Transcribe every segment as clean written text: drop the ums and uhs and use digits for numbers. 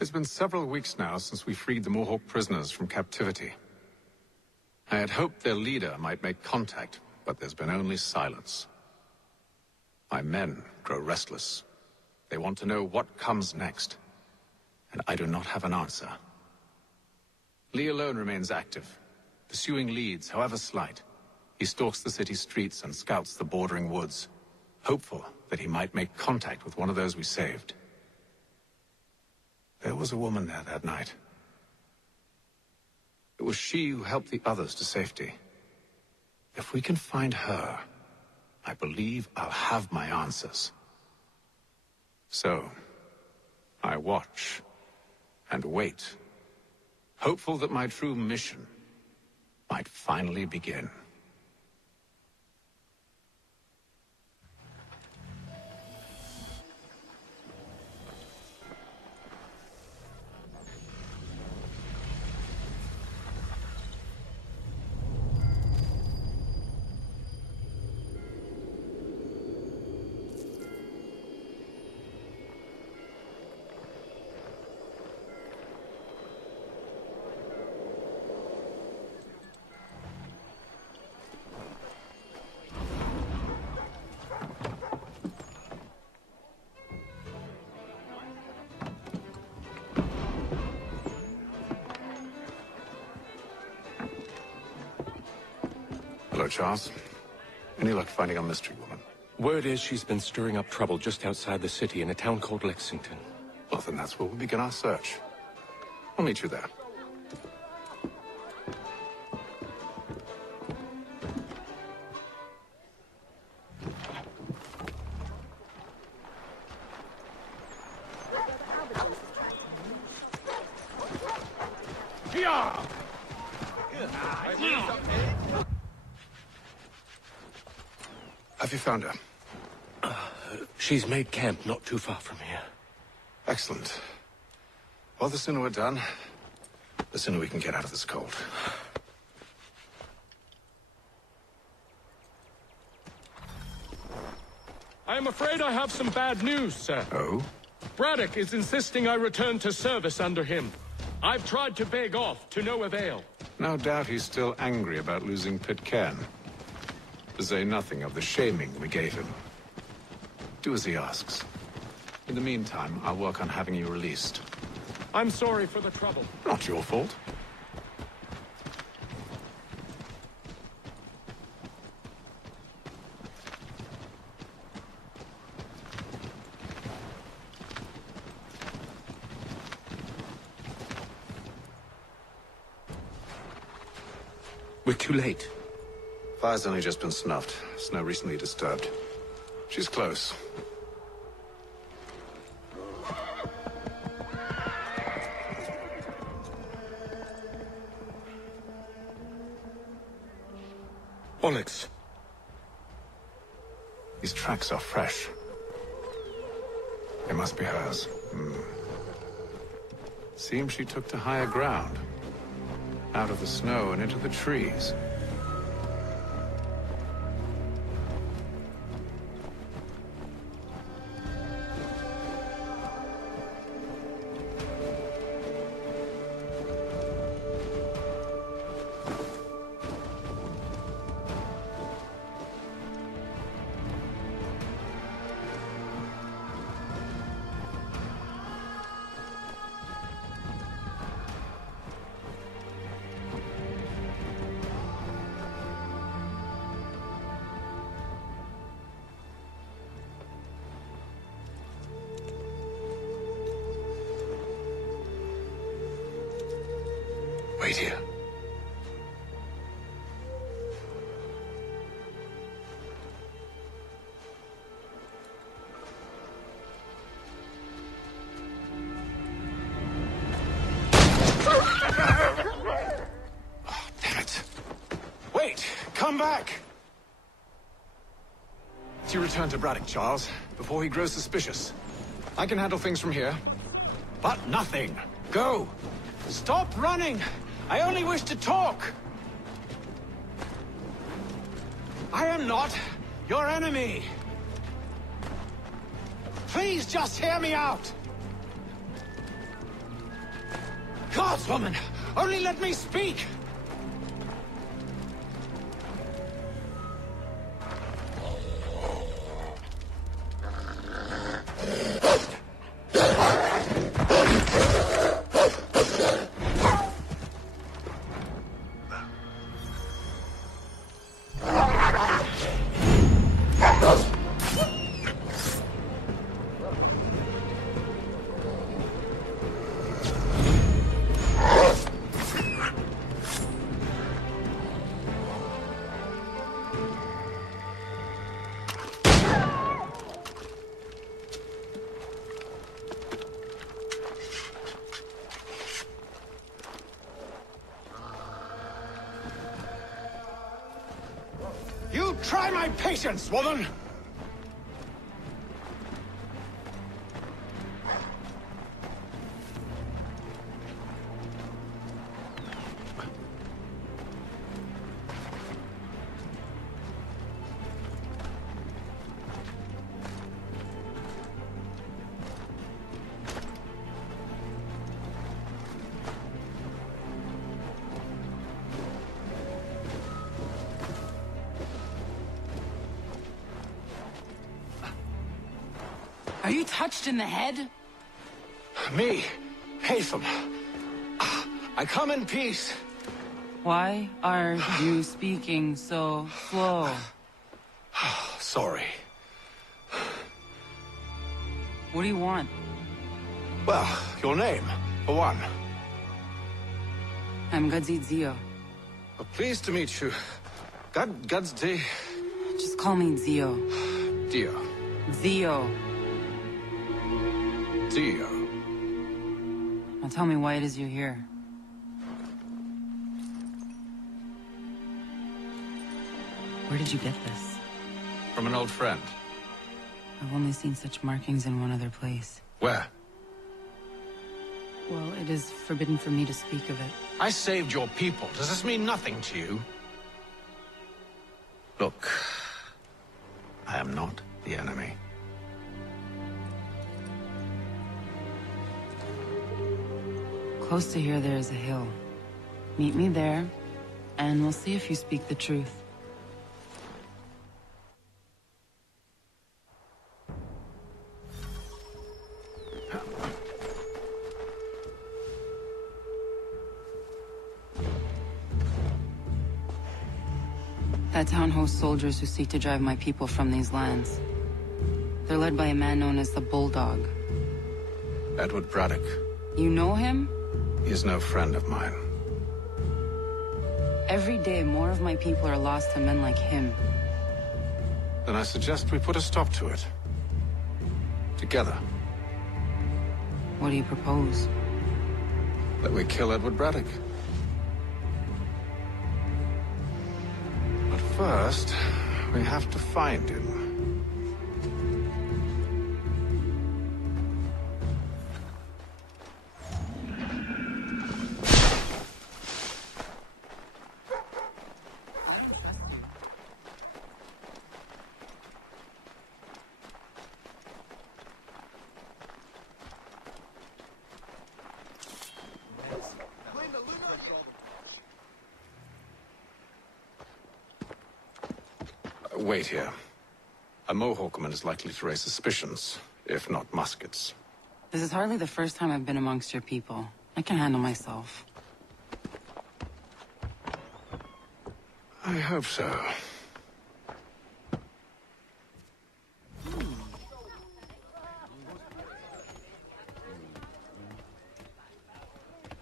It's been several weeks now since we freed the Mohawk prisoners from captivity. I had hoped their leader might make contact, but there's been only silence. My men grow restless. They want to know what comes next, and I do not have an answer. Lee alone remains active, pursuing leads, however slight. He stalks the city streets and scouts the bordering woods, hopeful that he might make contact with one of those we saved. There was a woman there that night. It was she who helped the others to safety. If we can find her, I believe I'll have my answers. So, I watch and wait, hopeful that my true mission might finally begin. Hello, Charles. Any luck finding our mystery woman? Word is she's been stirring up trouble just outside the city in a town called Lexington. Well, then that's where we'll begin our search. I'll meet you there. Have you found her? She's made camp not too far from here. Excellent. Well, the sooner we're done, the sooner we can get out of this cold. I am afraid I have some bad news, sir. Oh? Braddock is insisting I return to service under him. I've tried to beg off, to no avail. No doubt he's still angry about losing Pitcairn. To say nothing of the shaming we gave him. Do as he asks. In the meantime, I'll work on having you released. I'm sorry for the trouble. Not your fault. We're too late. Fire's only just been snuffed. Snow recently disturbed. She's close. Onyx. These tracks are fresh. They must be hers. Seems she took to higher ground. Out of the snow and into the trees. Wait here. Oh, damn it. Wait! Come back! You return to Braddock, Charles, before he grows suspicious. I can handle things from here. But nothing. Go! Stop running! I only wish to talk! I am not your enemy! Please just hear me out! Guardswoman! Only let me speak! You try my patience, woman! Are you touched in the head? Me, Haytham. I come in peace. Why are you speaking so slow? Sorry. What do you want? Well, your name, for one. I'm Gadzit Zio. Well, pleased to meet you. Gadzit Just call me Zio. Dio. Zio. Dio. Now tell me why it is you're here. Where did you get this? From an old friend. I've only seen such markings in one other place. Where? Well, it is forbidden for me to speak of it. I saved your people. Does this mean nothing to you? Look, I am not the enemy. Close to here, there is a hill. Meet me there, and we'll see if you speak the truth. That town hosts soldiers who seek to drive my people from these lands. They're led by a man known as the Bulldog. Edward Braddock. You know him? He is no friend of mine. Every day, more of my people are lost to men like him. Then I suggest we put a stop to it. Together. What do you propose? That we kill Edward Braddock. But first, we have to find him. Wait here. A Mohawkman is likely to raise suspicions, if not muskets. This is hardly the first time I've been amongst your people. I can handle myself. I hope so.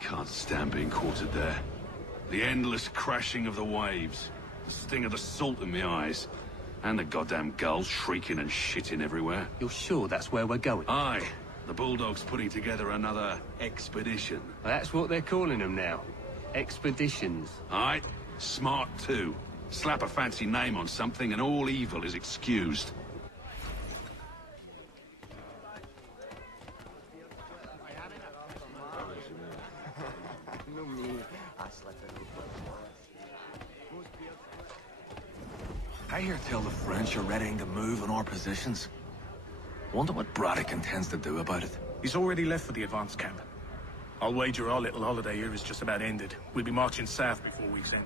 Can't stand being quartered there. The endless crashing of the waves. The sting of the salt in my eyes. And the goddamn gulls shrieking and shitting everywhere. You're sure that's where we're going? Aye. The Bulldog's putting together another expedition. That's what they're calling them now. Expeditions. Aye. Smart too. Slap a fancy name on something and all evil is excused. I hear tell the French are readying to move on our positions. Wonder what Braddock intends to do about it. He's already left for the advance camp. I'll wager our little holiday here is just about ended. We'll be marching south before week's end.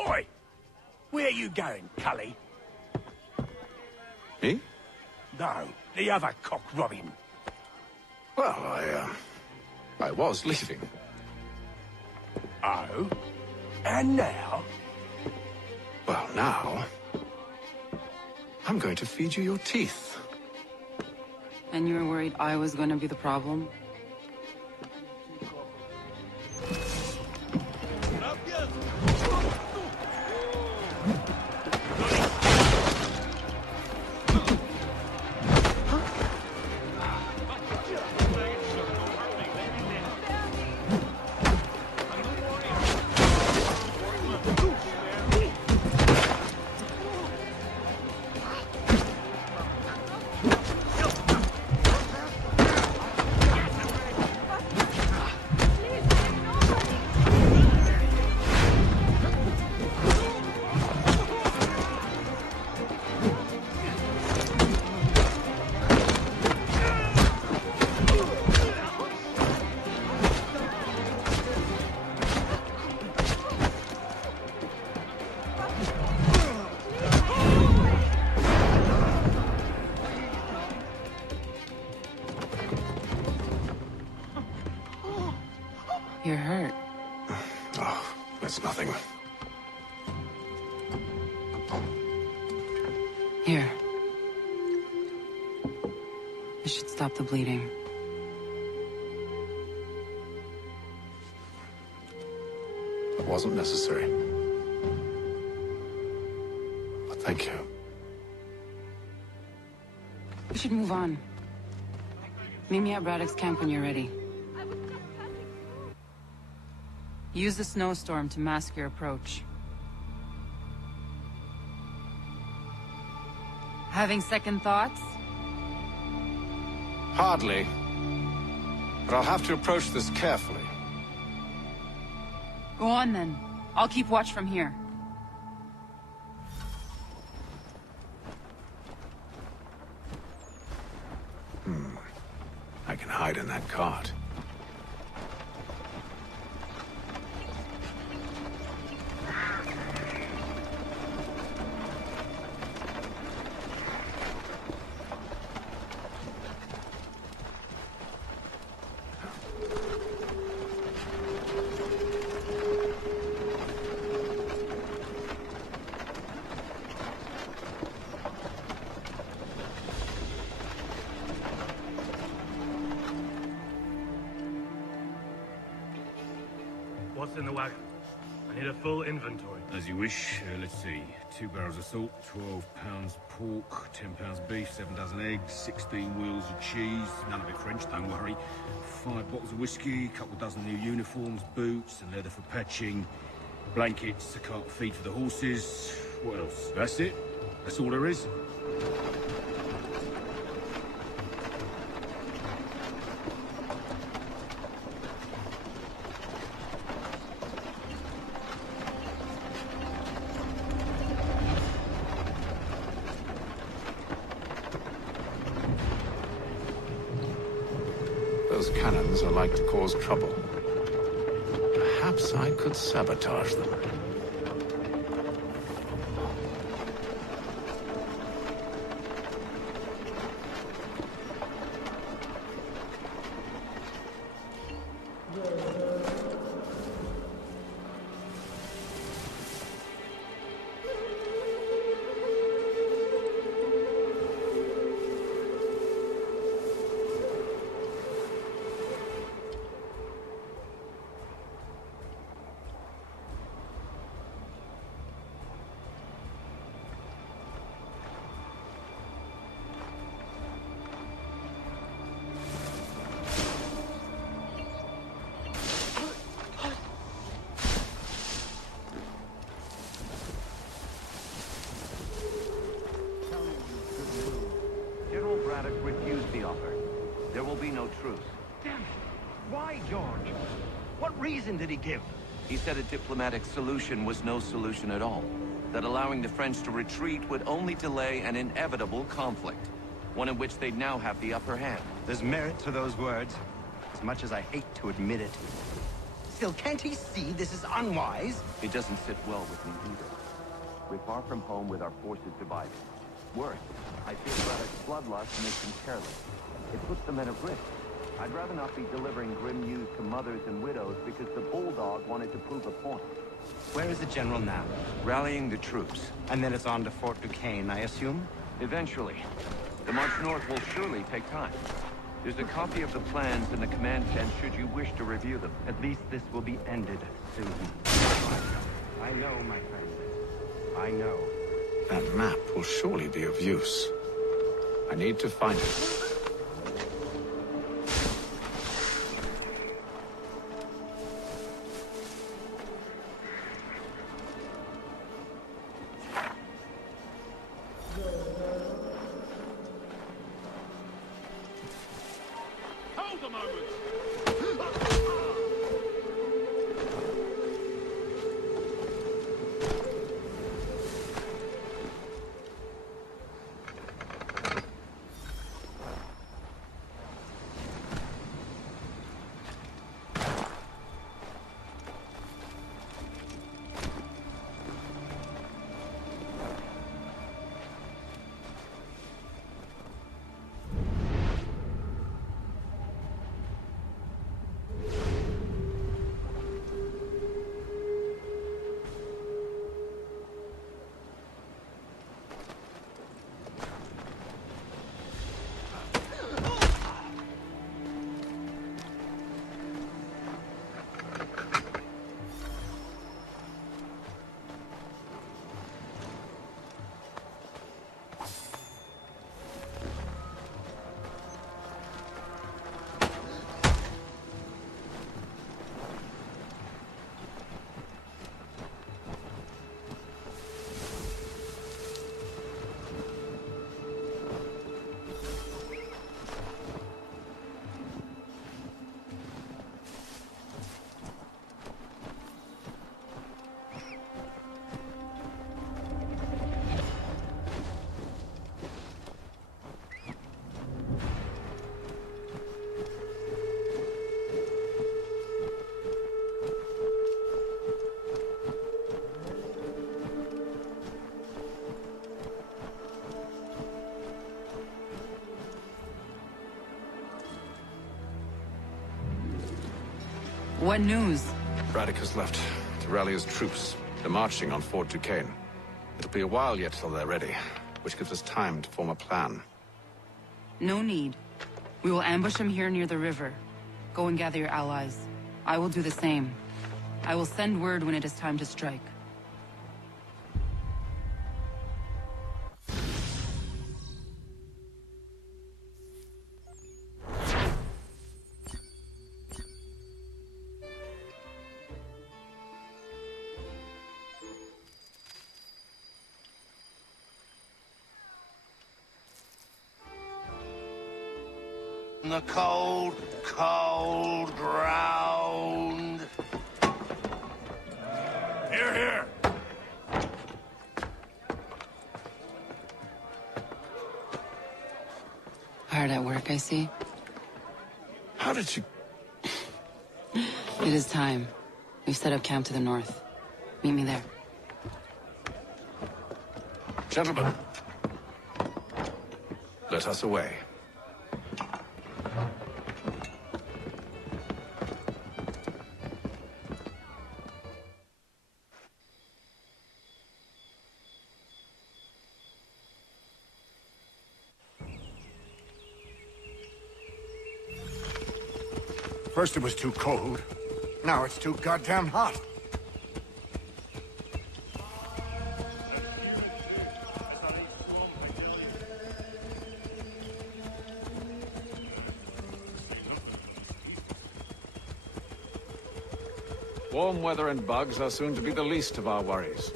Oi! Where you going, Cully? Me? No, the other cock Robin. Well, I was leaving. Oh? And now? Well, now... I'm going to feed you your teeth. And you were worried I was going to be the problem? You're hurt. Oh, that's nothing. Here. This should stop the bleeding. It wasn't necessary. But thank you. We should move on. Meet me at Braddock's camp when you're ready. Use the snowstorm to mask your approach. Having second thoughts? Hardly. But I'll have to approach this carefully. Go on then. I'll keep watch from here. I can hide in that cart. What's in the wagon? I need a full inventory. As you wish. Let's see. 2 barrels of salt, 12 pounds pork, 10 pounds beef, 7 dozen eggs, 16 wheels of cheese. None of it French, don't worry. 5 bottles of whiskey, a couple dozen new uniforms, boots and leather for patching, blankets, a cart of feed for the horses. What else? That's it. That's all there is. Those cannons are like to cause trouble. Perhaps I could sabotage them. General Braddock refused the offer. There will be no truce. Damn it! Why, George? What reason did he give? He said a diplomatic solution was no solution at all. That allowing the French to retreat would only delay an inevitable conflict. One in which they'd now have the upper hand. There's merit to those words, as much as I hate to admit it. Still, can't he see this is unwise? It doesn't sit well with me either. We're far from home with our forces divided. Worse, I feel Braddock's bloodlust makes him careless. It puts the men at risk. I'd rather not be delivering grim news to mothers and widows because the Bulldog wanted to prove a point. Where is the General now? Rallying the troops. And then it's on to Fort Duquesne, I assume? Eventually. The march north will surely take time. There's a copy of the plans in the command tent should you wish to review them. At least this will be ended soon. I know, my friend. I know. That map will surely be of use. I need to find it. What news? Braddock has left to rally his troops. They're marching on Fort Duquesne. It'll be a while yet till they're ready, which gives us time to form a plan. No need. We will ambush them here near the river. Go and gather your allies. I will do the same. I will send word when it is time to strike. The cold, cold ground. Here, here. Hard at work, I see. How did you... It is time. We've set up camp to the north. Meet me there. Gentlemen, let us away. First it was too cold. Now it's too goddamn hot. Warm weather and bugs are soon to be the least of our worries.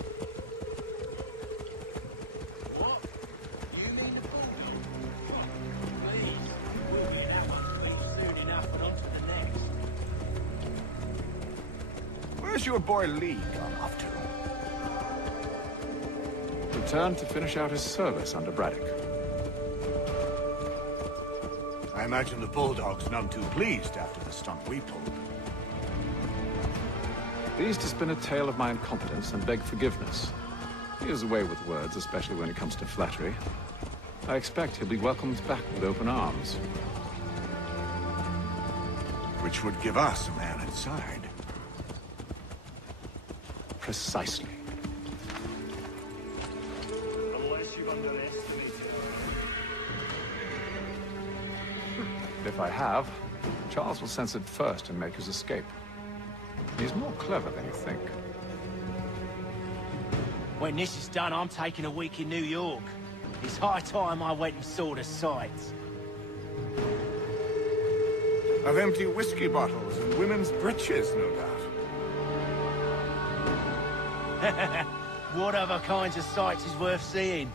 your boy Lee gone off to? Returned to finish out his service under Braddock. I imagine the Bulldog's none too pleased after the stunt we pulled. Pleased to spin a tale of my incompetence and beg forgiveness. He is away with words, especially when it comes to flattery. I expect he'll be welcomed back with open arms. Which would give us a man inside. Precisely. Unless you've underestimated. If I have, Charles will sense it first and make his escape. He's more clever than you think. When this is done, I'm taking a week in New York. It's high time I went and saw the sights. Of empty whiskey bottles and women's breeches, no doubt. What other kinds of sights is worth seeing?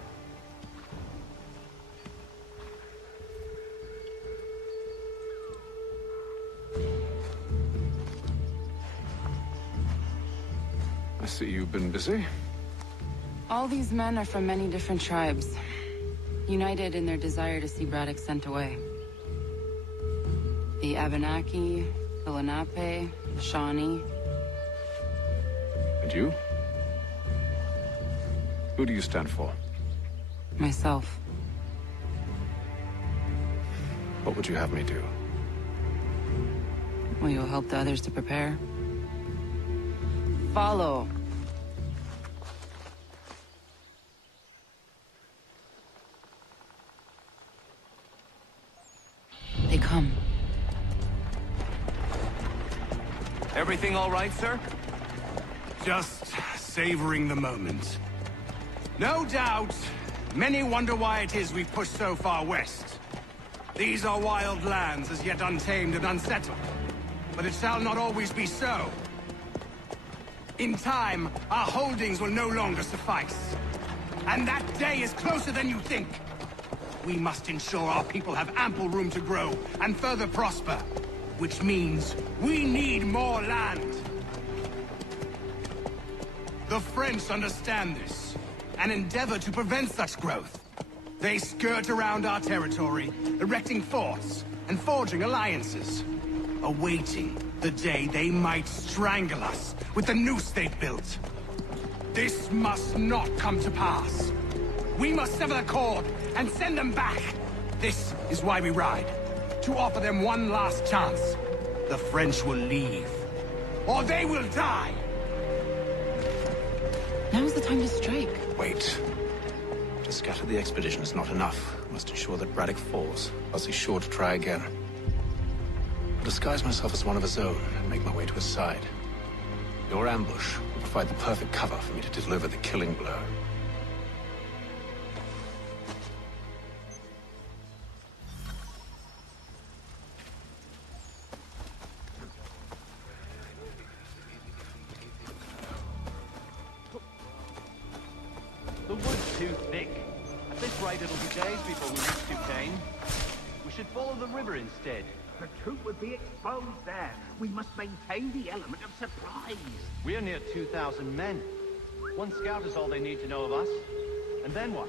I see you've been busy. All these men are from many different tribes, united in their desire to see Braddock sent away. The Abenaki, the Lenape, the Shawnee. And you? Who do you stand for? Myself. What would you have me do? Will you help the others to prepare? Follow. They come. Everything all right, sir? Just savoring the moment. No doubt, many wonder why it is we've pushed so far west. These are wild lands, as yet untamed and unsettled. But it shall not always be so. In time, our holdings will no longer suffice. And that day is closer than you think. We must ensure our people have ample room to grow and further prosper. Which means we need more land. The French understand this, and endeavor to prevent such growth. They skirt around our territory, erecting forts and forging alliances, awaiting the day they might strangle us with the noose they've built. This must not come to pass. We must sever the cord and send them back. This is why we ride. To offer them one last chance. The French will leave. Or they will die! Now's the time to strike. Wait. To scatter the expedition is not enough. We must ensure that Braddock falls, else he's sure to try again. I'll disguise myself as one of his own and make my way to his side. Your ambush will provide the perfect cover for me to deliver the killing blow. The wood's too thick. At this rate, it'll be days before we reach Duquesne. We should follow the river instead. The truth would be exposed there. We must maintain the element of surprise. We're near 2,000 men. One scout is all they need to know of us. And then what?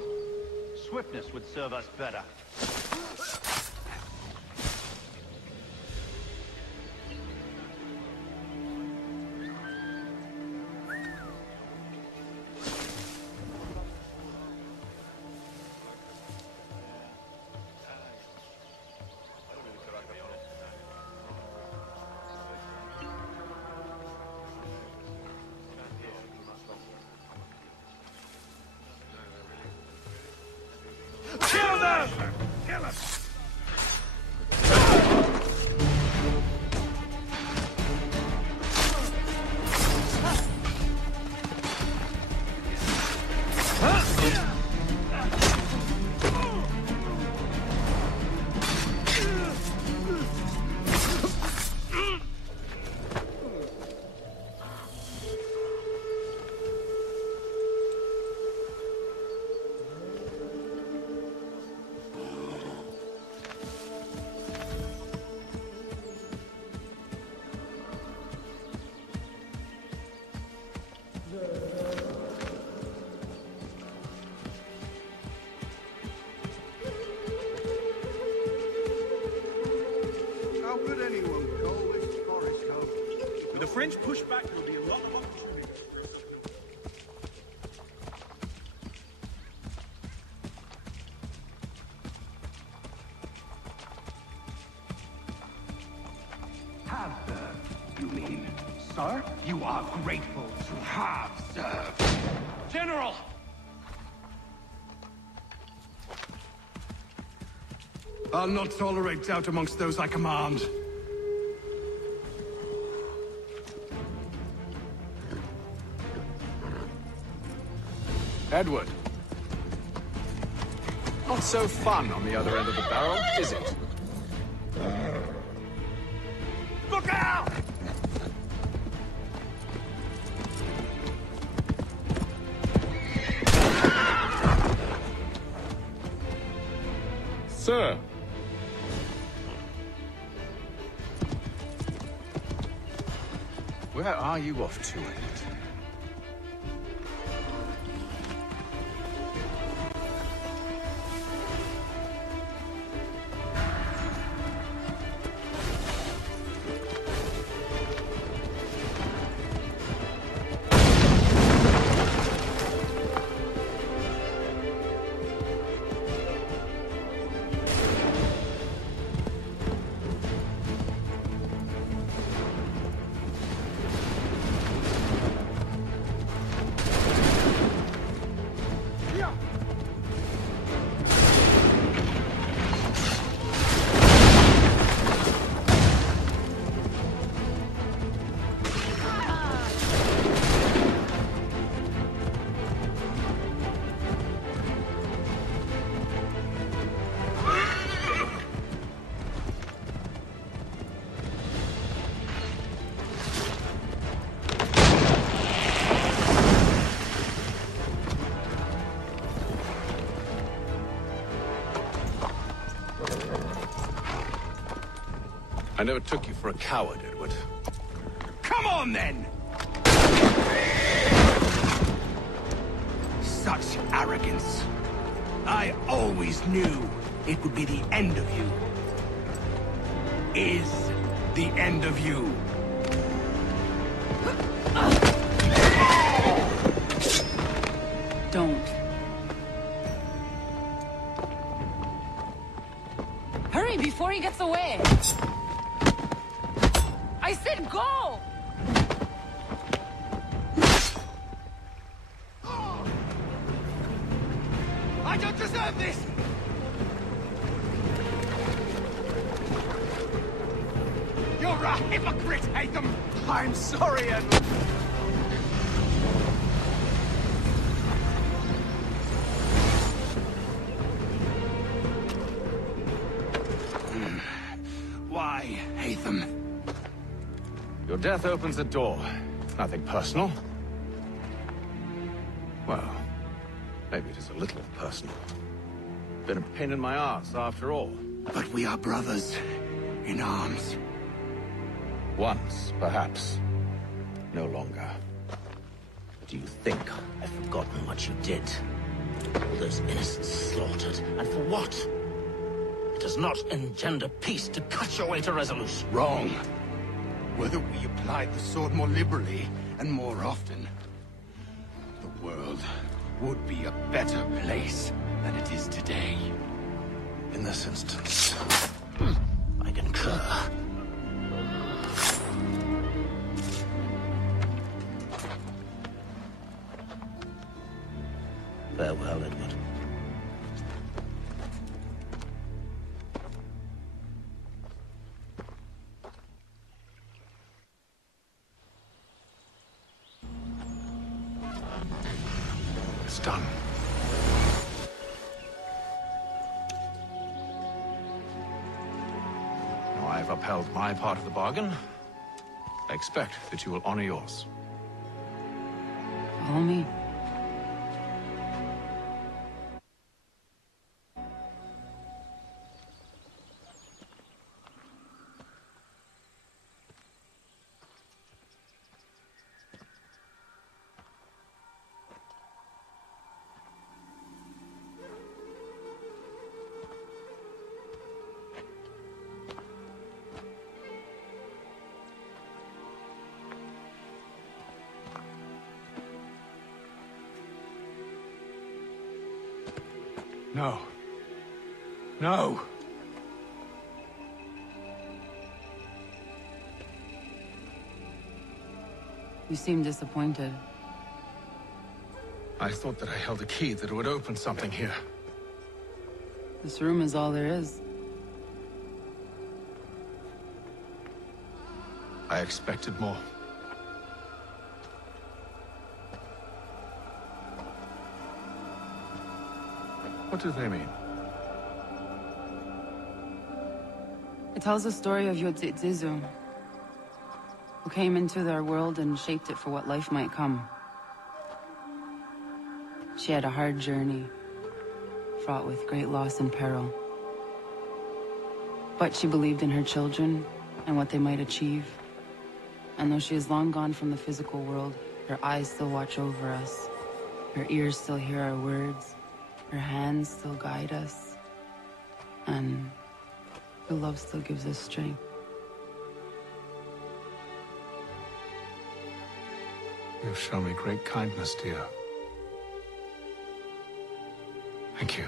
Swiftness would serve us better. Kill them! Kill them! French push back, there'll be a lot of opportunity. Have served, you mean? Sir, you are grateful to have served. General! I'll not tolerate doubt amongst those I command. Edward. Not so fun on the other end of the barrel, is it? Look out! Sir! Where are you off to, Edward? I never took you for a coward, Edward. Come on, then! Such arrogance. I always knew it would be the end of you. Is the end of you. Don't. Hurry before he gets away! I said go! I don't deserve this! You're a hypocrite, Haytham! I'm sorry, Edward. Why, Haytham? Your death opens a door. Nothing personal. Well, maybe it is a little personal. Been a pain in my ass, after all. But we are brothers in arms. Once, perhaps. No longer. Do you think I've forgotten what you did? All those innocents slaughtered, and for what? It does not engender peace to cut your way to resolution. Wrong. Whether we applied the sword more liberally and more often, the world would be a better place than it is today. In this instance, I concur. Farewell, Edward. it's done. Now I've upheld my part of the bargain. I expect that you will honor yours. Follow me. No. No! You seem disappointed. I thought that I held a key that would open something here. This room is all there is. I expected more. What do they mean? It tells the story of Yotzitzizu, who came into their world and shaped it for what life might come. She had a hard journey, fraught with great loss and peril. But she believed in her children and what they might achieve. And though she is long gone from the physical world, her eyes still watch over us. Her ears still hear our words. Her hands still guide us. And her love still gives us strength. You've shown me great kindness, dear. Thank you.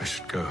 I should go.